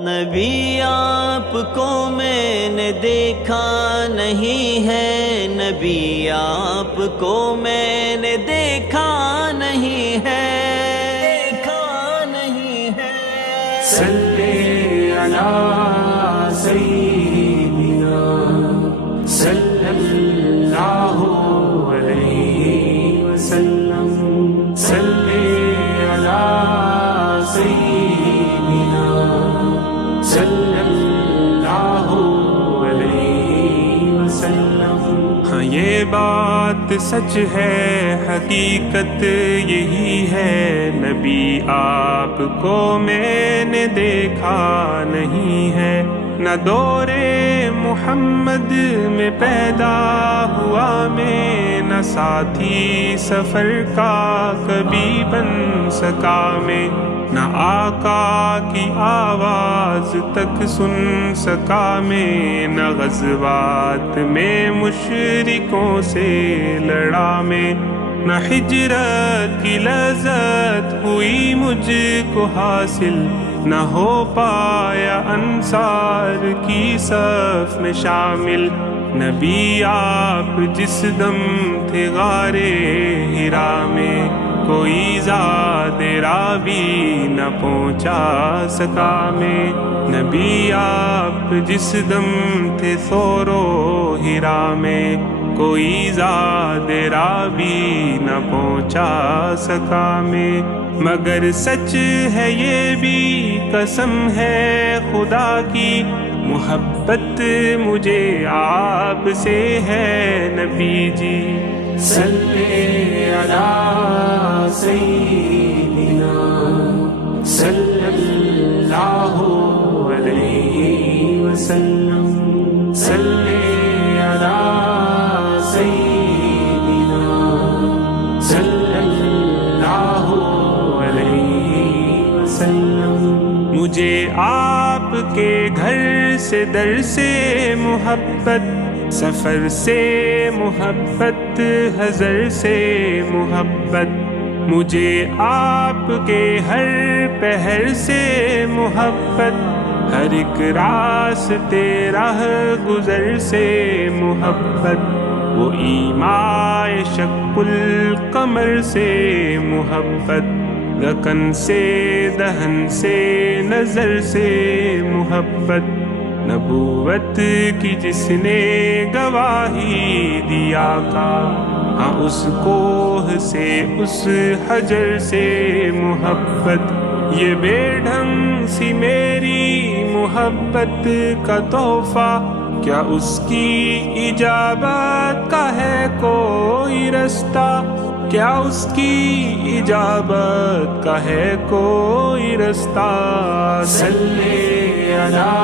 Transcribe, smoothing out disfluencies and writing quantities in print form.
نبی آپ کو میں نے دیکھا نہیں ہے، نبی آپ کو میں نے دیکھا نہیں ہے، دیکھا نہیں ہے۔ صلی علی سیدنا صلی اللہ علیہ وسلم، صلی علی سیدنا صلی اللہ علیہ وسلم۔ ہاں یہ بات سچ ہے، حقیقت یہی ہے، نبی آپ کو میں نے دیکھا نہیں ہے، نہ دور محمد میں پیدا ہوا میں، نہ ساتھی سفر کا کبھی بن سکا میں، نہ آقا کی آواز تک سن سکا میں، نہ غزوات میں مشرکوں سے لڑا میں، نہ ہجرت کی لذت ہوئی مجھ کو حاصل، نہ ہو پایا انصار کی صف میں شامل۔ نبی آپ جس دم تھے غار حرا میں، کوئی زاد رابی نہ پہنچا سکا میں، نبی آپ جس دم تھے ثور و حرا میں، کوئی زاد رابی نہ پہنچا سکا میں۔ مگر سچ ہے یہ بھی قسم ہے خدا کی، محبت مجھے آپ سے ہے نبی جی۔ صلی علی سیدنا صلی اللہ علیہ وسلم، صلی علی سیدنا صلی اللہ علیہ وسلم۔ مجھے آپ کے گھر سے در سے محبت، سفر سے محبت، حضر سے محبت، مجھے آپ کے ہر پہر سے محبت، ہر ایک راستے راہ گزر سے محبت، وہ ایمائے شق القمر سے محبت، رکن سے دہن سے نظر سے محبت، نبوت کی جس نے گواہی دیا کا، ہاں اس کوہ سے اس حجر سے محبت، یہ بے ڈھنگ سی میری محبت کا تحفہ، کیا اس کی اجابت کا ہے کوئی رستہ، کیا اس کی اجابت کا ہے کوئی رستہ۔ صلی علی